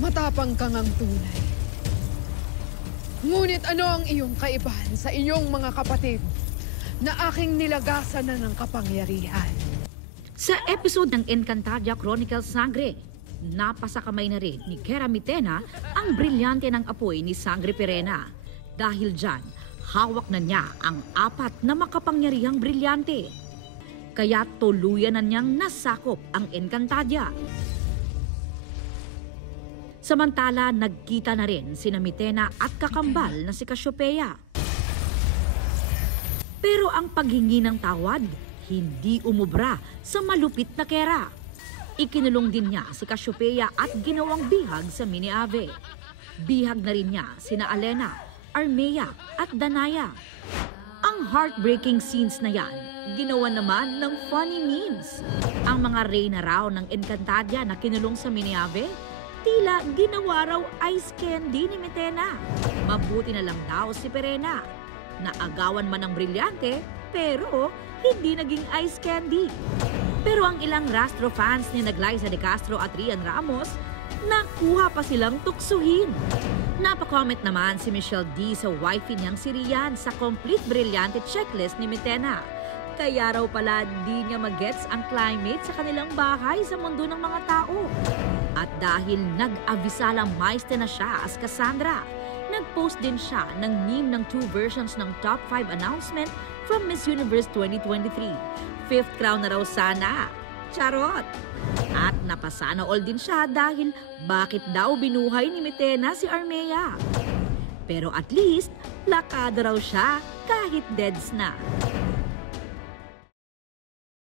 Matapang kang ang tunay. Ngunit ano ang iyong kaibahan sa iyong mga kapatid na aking nilagasan na ng kapangyarihan? Sa episode ng Encantadia Chronicles Sangre, napasakamay na rin ni Kera Mitena ang brilyante ng apoy ni Sangre Pirena. Dahil dyan, hawak na niya ang 4 na makapangyarihang brilyante. Kaya tuluyan na niyang nasakop ang Encantadia. Samantala, nagkita na rin sina Mitena at kakambal na si Cassiopeia. Pero ang paghingi ng tawad, hindi umubra sa malupit na Kera. Ikinulong din niya si Cassiopeia at ginawang bihag sa Miniave. Bihag na rin niya sina Alena, Armea at Danaya. Ang heartbreaking scenes na yan, ginawa naman ng funny memes. Ang mga reyna raw ng Encantadia na kinulong sa Miniave, tila ginawa raw ice candy ni Mitena. Mabuti na lang daw si Pirena. Naagawan man ng brilyante, pero hindi naging ice candy. Pero ang ilang Rastro fans ni Glyza De Castro at Rian Ramos, nakuha pa silang tuksuhin. Napakomment naman si Michelle D sa wifey niyang si Rian sa complete brilyante checklist ni Mitena. Kaya raw pala di niya magets ang climate sa kanilang bahay sa mundo ng mga tao. At dahil nag-avisalang maiste na siya as Cassandra, nag-post din siya ng meme ng 2 versions ng top 5 announcement from Miss Universe 2023. 5th crown na raw sana. Charot! At napasana all din siya dahil bakit daw binuhay ni Mitena si Armea. Pero at least, lakado raw siya kahit deads na.